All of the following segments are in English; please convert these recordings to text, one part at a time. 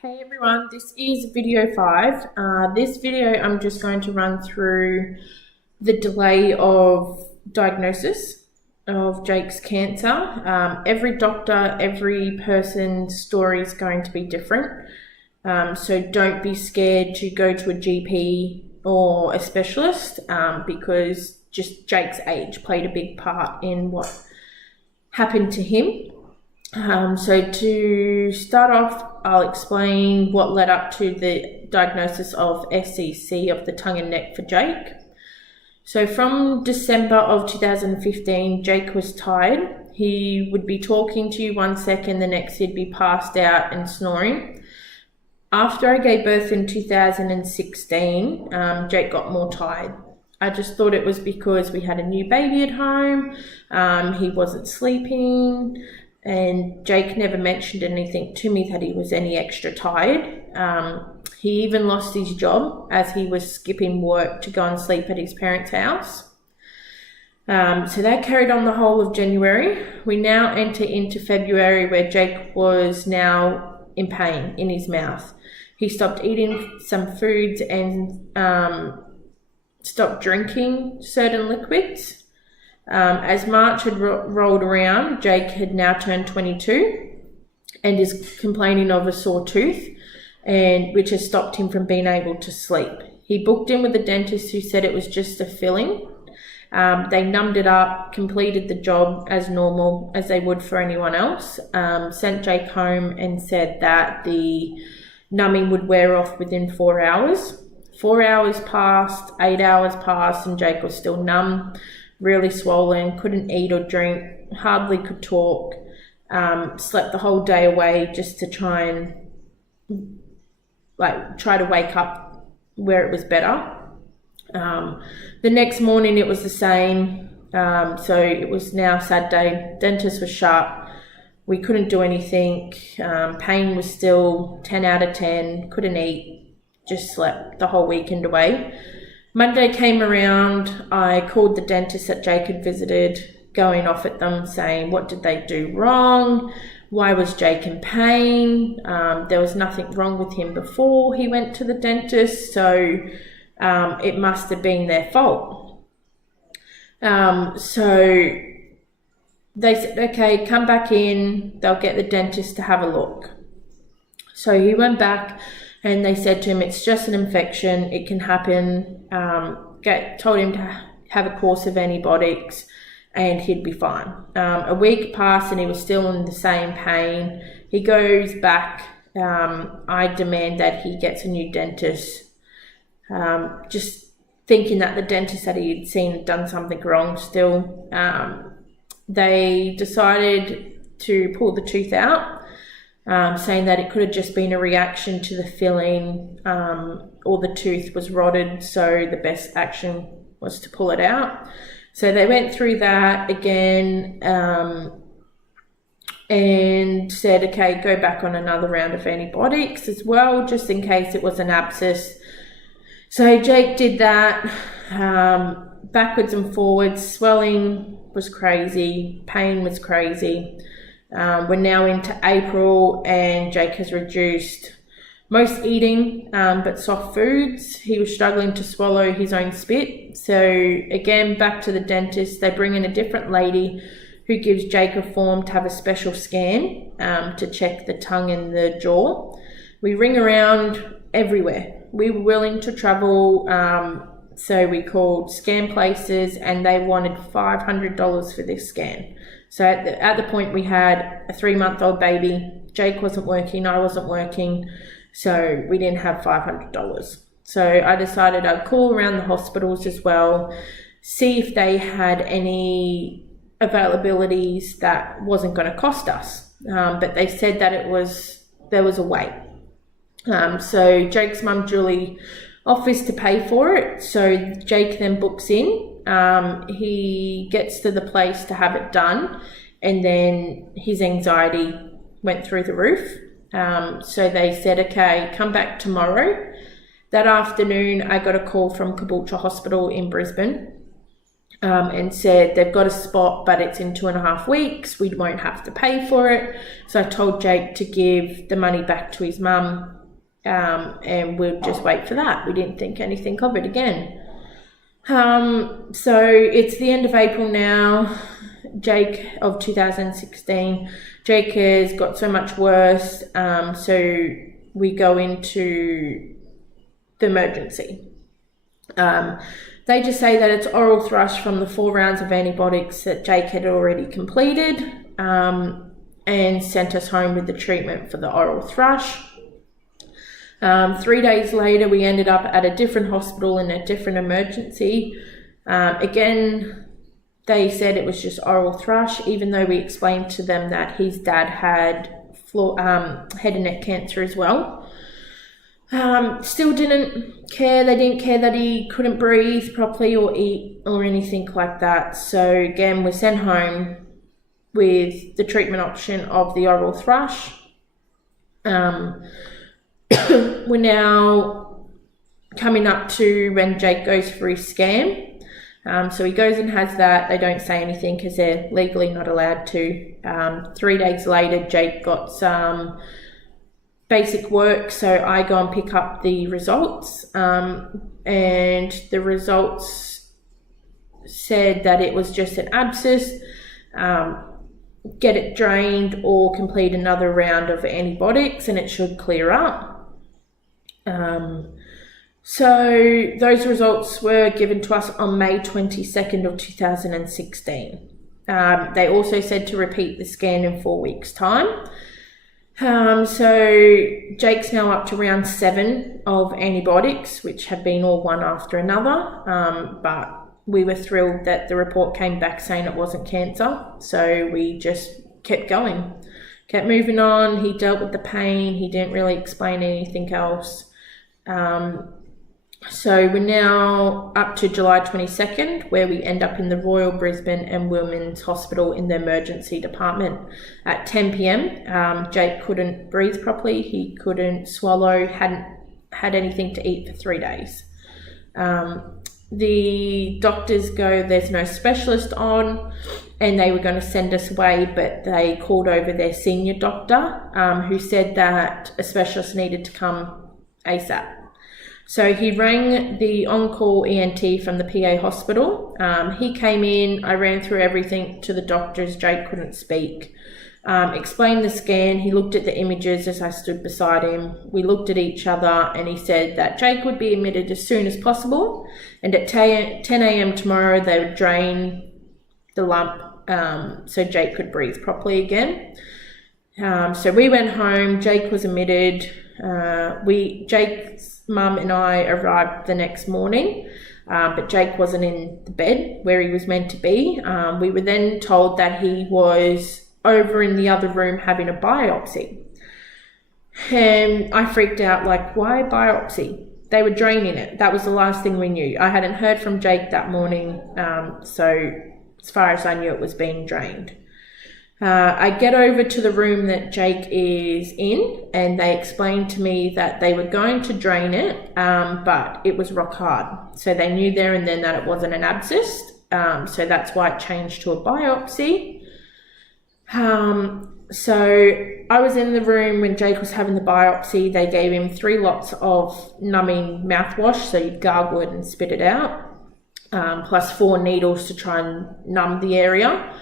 Hey everyone, this is video 5. This video I'm just going to run through the delay of diagnosis of Jake's cancer. Every doctor, every person's story is going to be different. So don't be scared to go to a GP or a specialist because just Jake's age played a big part in what happened to him. So to start off, I'll explain what led up to the diagnosis of SCC of the tongue and neck for Jake. So from December of 2015, Jake was tired. He would be talking to you one second, the next he'd be passed out and snoring. After I gave birth in 2016, Jake got more tired. I just thought it was because we had a new baby at home. He wasn't sleeping. And Jake never mentioned anything to me that he was any extra tired. He even lost his job as he was skipping work to go and sleep at his parents' house. So that carried on the whole of January. We now enter into February where Jake was now in pain in his mouth. He stopped eating some foods and stopped drinking certain liquids. As March had rolled around, Jake had now turned 22 and is complaining of a sore tooth, which has stopped him from being able to sleep. He booked in with a dentist who said it was just a filling. They numbed it up, completed the job as normal as they would for anyone else, sent Jake home and said that the numbing would wear off within 4 hours. 4 hours passed, 8 hours passed, and Jake was still numb. Really swollen, couldn't eat or drink, hardly could talk, slept the whole day away just to try to wake up where it was better. The next morning it was the same, so it was now Saturday, dentist was shut, we couldn't do anything, pain was still 10 out of 10, couldn't eat, just slept the whole weekend away. Monday came around, I called the dentist that Jake had visited, going off at them saying, what did they do wrong? Why was Jake in pain? There was nothing wrong with him before he went to the dentist, so it must have been their fault. So they said, okay, come back in, they'll get the dentist to have a look. So he went back. And they said to him, it's just an infection, it can happen. Told him to have a course of antibiotics and he'd be fine. A week passed and he was still in the same pain. He goes back. I demand that he gets a new dentist. Just thinking that the dentist that he had seen had done something wrong still. They decided to pull the tooth out. Saying that it could have just been a reaction to the filling or the tooth was rotted, so the best action was to pull it out. So they went through that again and said, okay, go back on another round of antibiotics as well, just in case it was an abscess. So Jake did that, backwards and forwards, swelling was crazy, pain was crazy. We're now into April and Jake has reduced most eating, but soft foods. He was struggling to swallow his own spit. So again, back to the dentist. They bring in a different lady who gives Jake a form to have a special scan to check the tongue and the jaw. We ring around everywhere. We were willing to travel, so we called scan places and they wanted $500 for this scan. So at the point we had a 3-month-old baby, Jake wasn't working, I wasn't working, so we didn't have $500. So I decided I'd call around the hospitals as well, see if they had any availabilities that wasn't going to cost us. But they said that there was a wait. So Jake's mum Julie offers to pay for it, so Jake then books in. He gets to the place to have it done and then his anxiety went through the roof. So they said, okay, come back tomorrow. That afternoon, I got a call from Caboolture Hospital in Brisbane. and said they've got a spot, but it's in 2.5 weeks. We won't have to pay for it. So I told Jake to give the money back to his mum, and we'll just wait for that. We didn't think anything of it again. So it's the end of April now, Jake of 2016. Jake has got so much worse, so we go into the emergency. They just say that it's oral thrush from the 4 rounds of antibiotics that Jake had already completed, and sent us home with the treatment for the oral thrush. 3 days later, we ended up at a different hospital in a different emergency. Again, they said it was just oral thrush, even though we explained to them that his dad had head and neck cancer as well. Still didn't care. They didn't care that he couldn't breathe properly or eat or anything like that. So again, we're sent home with the treatment option of the oral thrush. We're now coming up to when Jake goes for his scan. So he goes and has that. They don't say anything because they're legally not allowed to. 3 days later, Jake got some basic work, so I go and pick up the results, and the results said that it was just an abscess. Get it drained or complete another round of antibiotics and it should clear up. So those results were given to us on May 22nd of 2016. They also said to repeat the scan in 4 weeks' time. So Jake's now up to round 7 of antibiotics, which have been all one after another. But we were thrilled that the report came back saying it wasn't cancer. So we just kept going, kept moving on. He dealt with the pain. He didn't really explain anything else. So we're now up to July 22nd, where we end up in the Royal Brisbane and Women's Hospital in the emergency department at 10 p.m. Jake couldn't breathe properly. He couldn't swallow, hadn't had anything to eat for 3 days. The doctors go, there's no specialist on, and they were going to send us away, but they called over their senior doctor, who said that a specialist needed to come ASAP. So he rang the on-call ENT from the PA hospital. He came in, I ran through everything to the doctors. Jake couldn't speak. Explained the scan. He looked at the images as I stood beside him. We looked at each other and he said that Jake would be admitted as soon as possible. And at 10 a.m. tomorrow, they would drain the lump so Jake could breathe properly again. So we went home. Jake was admitted. Jake's mum and I arrived the next morning, but Jake wasn't in the bed where he was meant to be. We were then told that he was over in the other room having a biopsy. And I freaked out, like, why biopsy? They were draining it. That was the last thing we knew. I hadn't heard from Jake that morning, so as far as I knew, it was being drained. I get over to the room that Jake is in, and they explained to me that they were going to drain it, but it was rock hard. So they knew there and then that it wasn't an abscess. So that's why it changed to a biopsy. So I was in the room when Jake was having the biopsy. They gave him 3 lots of numbing mouthwash, so you'd gargle it and spit it out, plus 4 needles to try and numb the area.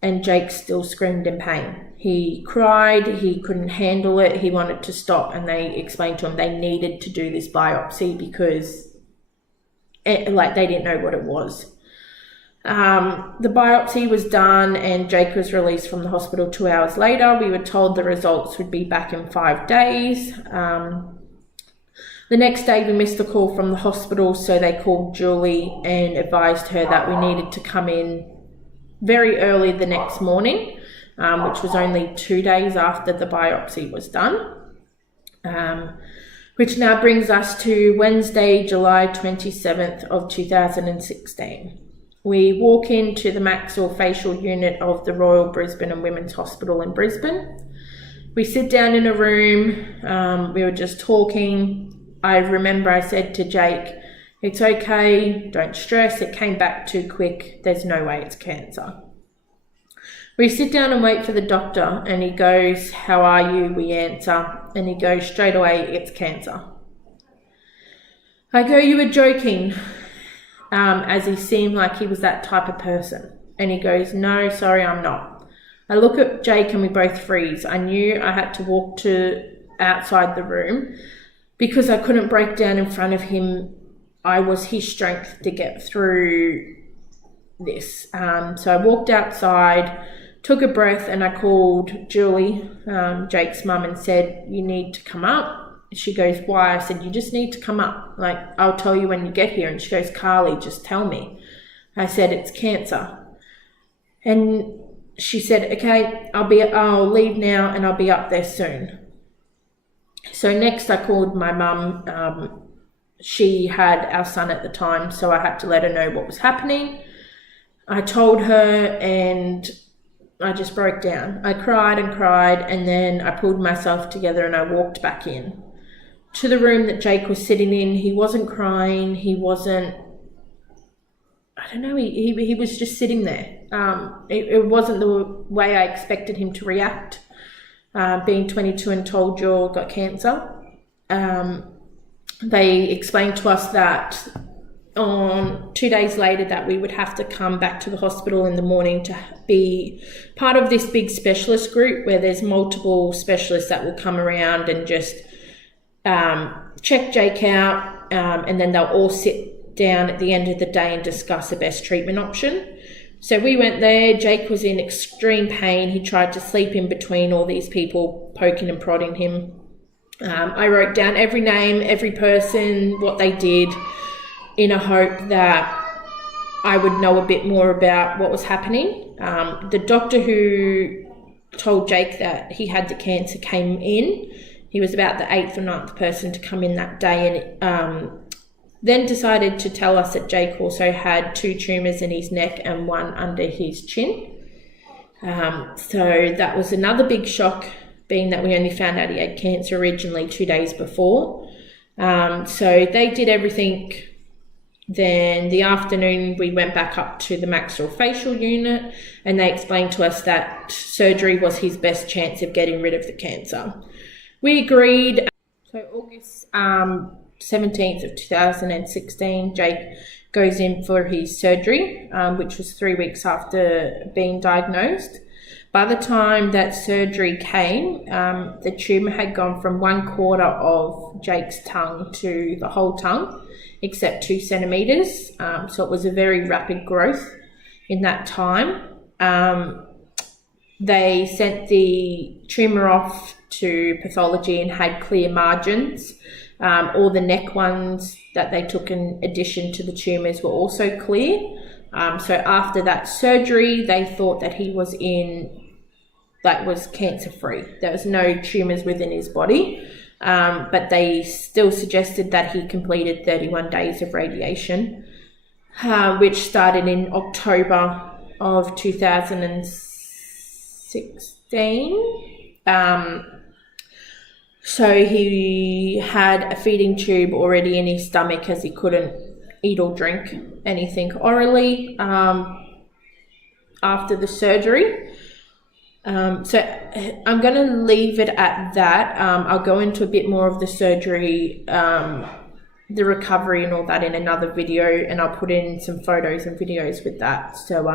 And Jake still screamed in pain. He cried, he couldn't handle it, he wanted to stop, and they explained to him they needed to do this biopsy because they didn't know what it was. The biopsy was done and Jake was released from the hospital 2 hours later. We were told the results would be back in 5 days. The next day we missed a call from the hospital, so they called Julie and advised her that we needed to come in very early the next morning, which was only 2 days after the biopsy was done, which now brings us to Wednesday, July 27th of 2016. We walk into the maxillofacial unit of the Royal Brisbane and Women's Hospital in Brisbane. We sit down in a room. We were just talking. I remember I said to Jake, It's okay, don't stress, it came back too quick, there's no way it's cancer. We sit down and wait for the doctor, and he goes, how are you? We answer, and he goes straight away, it's cancer. I go, you were joking, as he seemed like he was that type of person. And he goes, no, sorry, I'm not. I look at Jake and we both freeze. I knew I had to walk to outside the room because I couldn't break down in front of him. I was his strength to get through this. So I walked outside, took a breath, and I called Julie, Jake's mum, and said, you need to come up. She goes, why? I said, you just need to come up. Like, I'll tell you when you get here. And she goes, Carly, just tell me. I said, it's cancer. And she said, okay, I'll leave now and I'll be up there soon. So next I called my mum. She had our son at the time, so I had to let her know what was happening. I told her and I just broke down. I cried and cried, and then I pulled myself together and I walked back in to the room that Jake was sitting in. He wasn't crying. He wasn't, I don't know, he was just sitting there. It wasn't the way I expected him to react, being 22 and told you've got cancer. They explained to us that on 2 days later that we would have to come back to the hospital in the morning to be part of this big specialist group where there's multiple specialists that will come around and just check Jake out, and then they'll all sit down at the end of the day and discuss the best treatment option. So we went there. Jake was in extreme pain. He tried to sleep in between all these people poking and prodding him. I wrote down every name, every person, what they did, in a hope that I would know a bit more about what was happening. The doctor who told Jake that he had the cancer came in. He was about the 8th or 9th person to come in that day, and then decided to tell us that Jake also had 2 tumours in his neck and 1 under his chin. So that was another big shock, being that we only found out he had cancer originally 2 days before. So they did everything. Then the afternoon we went back up to the maxillofacial unit, and they explained to us that surgery was his best chance of getting rid of the cancer. We agreed. So August 17th of 2016, Jake goes in for his surgery, which was 3 weeks after being diagnosed. By the time that surgery came, the tumour had gone from 1/4 of Jake's tongue to the whole tongue, except 2 centimetres. So it was a very rapid growth in that time. They sent the tumour off to pathology and had clear margins. All the neck ones that they took in addition to the tumours were also clear. So after that surgery, they thought that he was was cancer free. There was no tumours within his body, but they still suggested that he completed 31 days of radiation, which started in October of 2016. So he had a feeding tube already in his stomach, as he couldn't eat or drink anything orally after the surgery. So I'm going to leave it at that. I'll go into a bit more of the surgery, the recovery and all that in another video, and I'll put in some photos and videos with that. So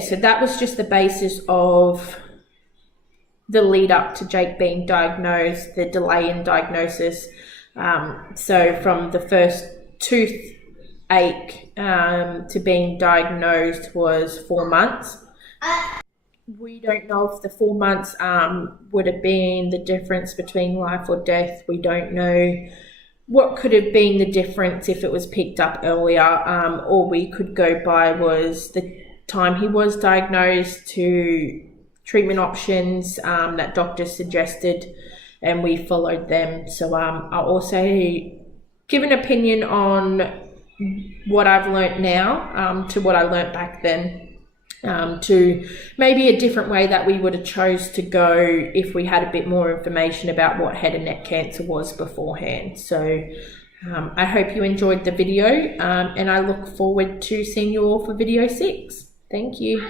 so that was just the basis of the lead up to Jake being diagnosed, the delay in diagnosis. So from the first toothache to being diagnosed was 4 months. We don't know if the 4 months would have been the difference between life or death. We don't know what could have been the difference if it was picked up earlier. All we could go by was the time he was diagnosed to treatment options that doctors suggested, and we followed them. So I'll also give an opinion on what I've learnt now to what I learnt back then, to maybe a different way that we would have chose to go if we had a bit more information about what head and neck cancer was beforehand. So I hope you enjoyed the video, and I look forward to seeing you all for video 6. Thank you.